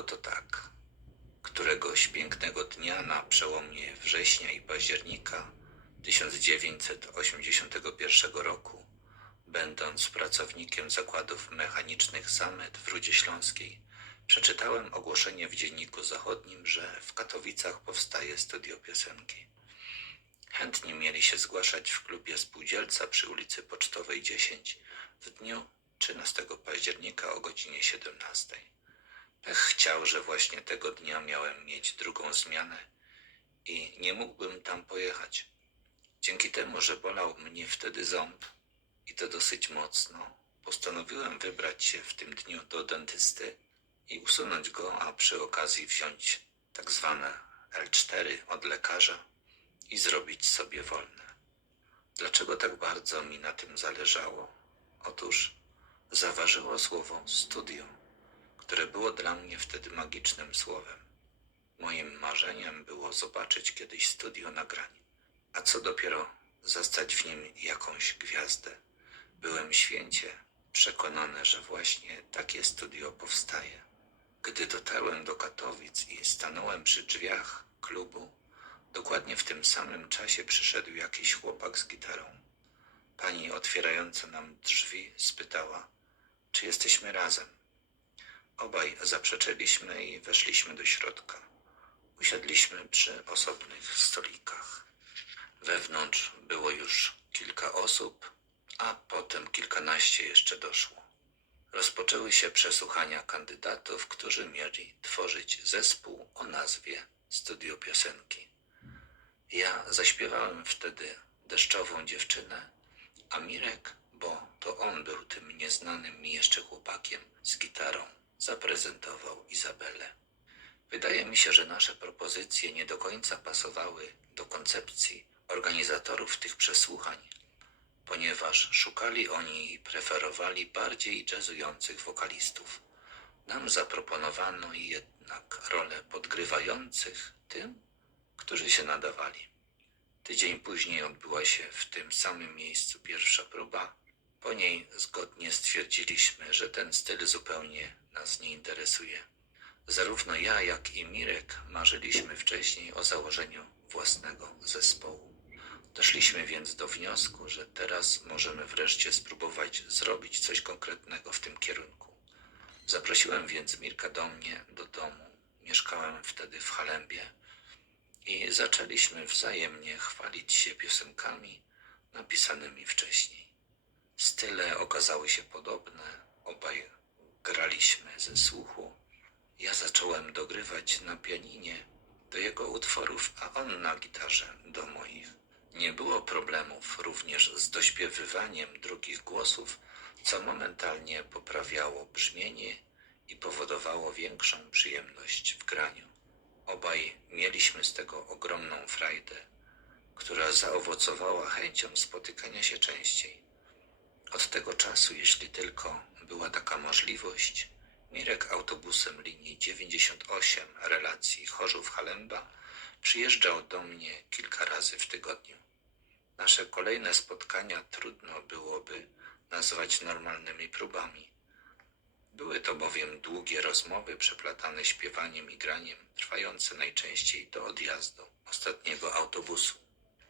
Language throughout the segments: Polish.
Było to tak. Któregoś pięknego dnia na przełomie września i października 1981 roku, będąc pracownikiem zakładów mechanicznych Zamet w Rudzie Śląskiej, przeczytałem ogłoszenie w Dzienniku Zachodnim, że w Katowicach powstaje studio piosenki. Chętni mieli się zgłaszać w klubie Spółdzielca przy ulicy Pocztowej 10 w dniu 13 października o godzinie 17. Chciał, że właśnie tego dnia miałem mieć drugą zmianę i nie mógłbym tam pojechać. Dzięki temu, że bolał mnie wtedy ząb i to dosyć mocno, postanowiłem wybrać się w tym dniu do dentysty i usunąć go, a przy okazji wziąć tak zwane L4 od lekarza i zrobić sobie wolne. Dlaczego tak bardzo mi na tym zależało? Otóż zaważyło słowo studio, które było dla mnie wtedy magicznym słowem. Moim marzeniem było zobaczyć kiedyś studio nagrań, a co dopiero zastać w nim jakąś gwiazdę. Byłem święcie przekonany, że właśnie takie studio powstaje. Gdy dotarłem do Katowic i stanąłem przy drzwiach klubu, dokładnie w tym samym czasie przyszedł jakiś chłopak z gitarą. Pani otwierająca nam drzwi spytała, czy jesteśmy razem. Obaj zaprzeczyliśmy i weszliśmy do środka. Usiadliśmy przy osobnych stolikach. Wewnątrz było już kilka osób, a potem kilkanaście jeszcze doszło. Rozpoczęły się przesłuchania kandydatów, którzy mieli tworzyć zespół o nazwie Studio Piosenki. Ja zaśpiewałem wtedy deszczową dziewczynę, a Mirek, bo to on był tym nieznanym mi jeszcze chłopakiem z gitarą, zaprezentował Izabelę. Wydaje mi się, że nasze propozycje nie do końca pasowały do koncepcji organizatorów tych przesłuchań, ponieważ szukali oni i preferowali bardziej jazzujących wokalistów. Nam zaproponowano jednak rolę podgrywających tym, którzy się nadawali. Tydzień później odbyła się w tym samym miejscu pierwsza próba. Po niej zgodnie stwierdziliśmy, że ten styl zupełnie nas nie interesuje. Zarówno ja, jak i Mirek marzyliśmy wcześniej o założeniu własnego zespołu. Doszliśmy więc do wniosku, że teraz możemy wreszcie spróbować zrobić coś konkretnego w tym kierunku. Zaprosiłem więc Mirka do mnie, do domu. Mieszkałem wtedy w Halembie i zaczęliśmy wzajemnie chwalić się piosenkami napisanymi wcześniej. Style okazały się podobne, obaj graliśmy ze słuchu. Ja zacząłem dogrywać na pianinie do jego utworów, a on na gitarze do moich. Nie było problemów również z dośpiewywaniem drugich głosów, co momentalnie poprawiało brzmienie i powodowało większą przyjemność w graniu. Obaj mieliśmy z tego ogromną frajdę, która zaowocowała chęcią spotykania się częściej. Od tego czasu, jeśli tylko była taka możliwość, Mirek autobusem linii 98 relacji Chorzów-Halemba przyjeżdżał do mnie kilka razy w tygodniu. Nasze kolejne spotkania trudno byłoby nazwać normalnymi próbami. Były to bowiem długie rozmowy przeplatane śpiewaniem i graniem, trwające najczęściej do odjazdu ostatniego autobusu.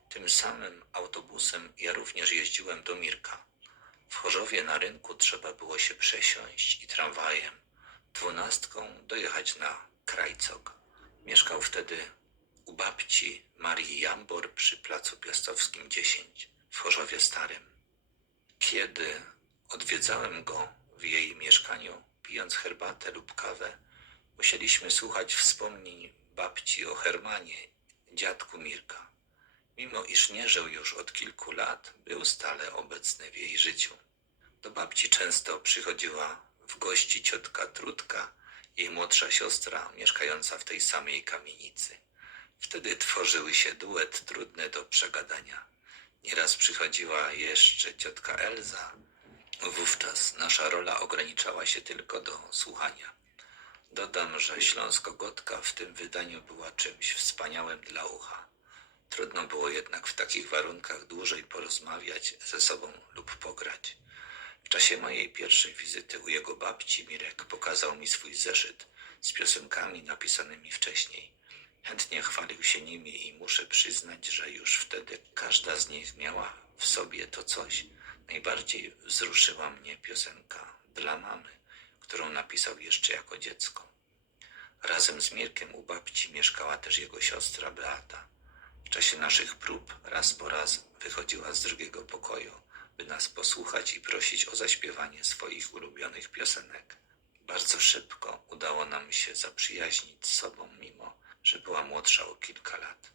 Tym samym autobusem ja również jeździłem do Mirka. W Chorzowie na rynku trzeba było się przesiąść i tramwajem, dwunastką dojechać na Krajcog. Mieszkał wtedy u babci Marii Jambor przy placu Piastowskim 10 w Chorzowie Starym. Kiedy odwiedzałem go w jej mieszkaniu, pijąc herbatę lub kawę, musieliśmy słuchać wspomnień babci o Hermanie, dziadku Mirka. Mimo iż nie żył już od kilku lat, był stale obecny w jej życiu. Do babci często przychodziła w gości ciotka Trutka, jej młodsza siostra, mieszkająca w tej samej kamienicy. Wtedy tworzyły się duet trudny do przegadania. Nieraz przychodziła jeszcze ciotka Elza. Wówczas nasza rola ograniczała się tylko do słuchania. Dodam, że Śląsko-Gotka w tym wydaniu była czymś wspaniałym dla ucha. Trudno było jednak w takich warunkach dłużej porozmawiać ze sobą lub pograć. W czasie mojej pierwszej wizyty u jego babci Mirek pokazał mi swój zeszyt z piosenkami napisanymi wcześniej. Chętnie chwalił się nimi i muszę przyznać, że już wtedy każda z nich miała w sobie to coś. Najbardziej wzruszyła mnie piosenka dla mamy, którą napisał jeszcze jako dziecko. Razem z Mirkiem u babci mieszkała też jego siostra Beata. W czasie naszych prób raz po raz wychodziła z drugiego pokoju, by nas posłuchać i prosić o zaśpiewanie swoich ulubionych piosenek. Bardzo szybko udało nam się zaprzyjaźnić z sobą, mimo że była młodsza o kilka lat.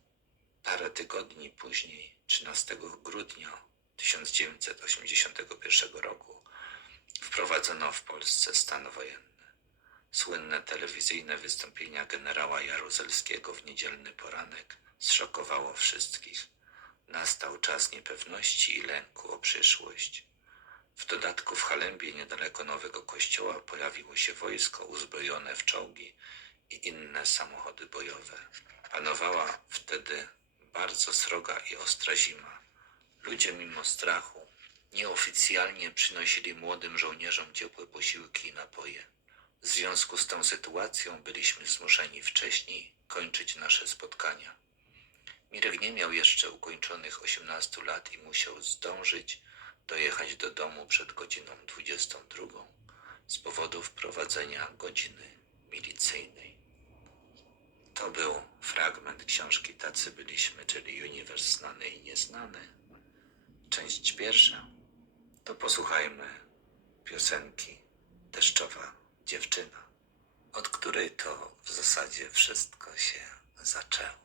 Parę tygodni później, 13 grudnia 1981 roku, wprowadzono w Polsce stan wojenny. Słynne telewizyjne wystąpienia generała Jaruzelskiego w niedzielny poranek zszokowało wszystkich. Nastał czas niepewności i lęku o przyszłość. W dodatku w Halembie niedaleko nowego kościoła pojawiło się wojsko uzbrojone w czołgi i inne samochody bojowe. Panowała wtedy bardzo sroga i ostra zima. Ludzie mimo strachu nieoficjalnie przynosili młodym żołnierzom ciepłe posiłki i napoje. W związku z tą sytuacją byliśmy zmuszeni wcześniej kończyć nasze spotkania. Mirek nie miał jeszcze ukończonych 18 lat i musiał zdążyć dojechać do domu przed godziną 22 z powodu wprowadzenia godziny milicyjnej. To był fragment książki Tacy byliśmy, czyli Uniwers znany i nieznany. Część pierwsza. To posłuchajmy piosenki Deszczowa dziewczyna, od której to w zasadzie wszystko się zaczęło.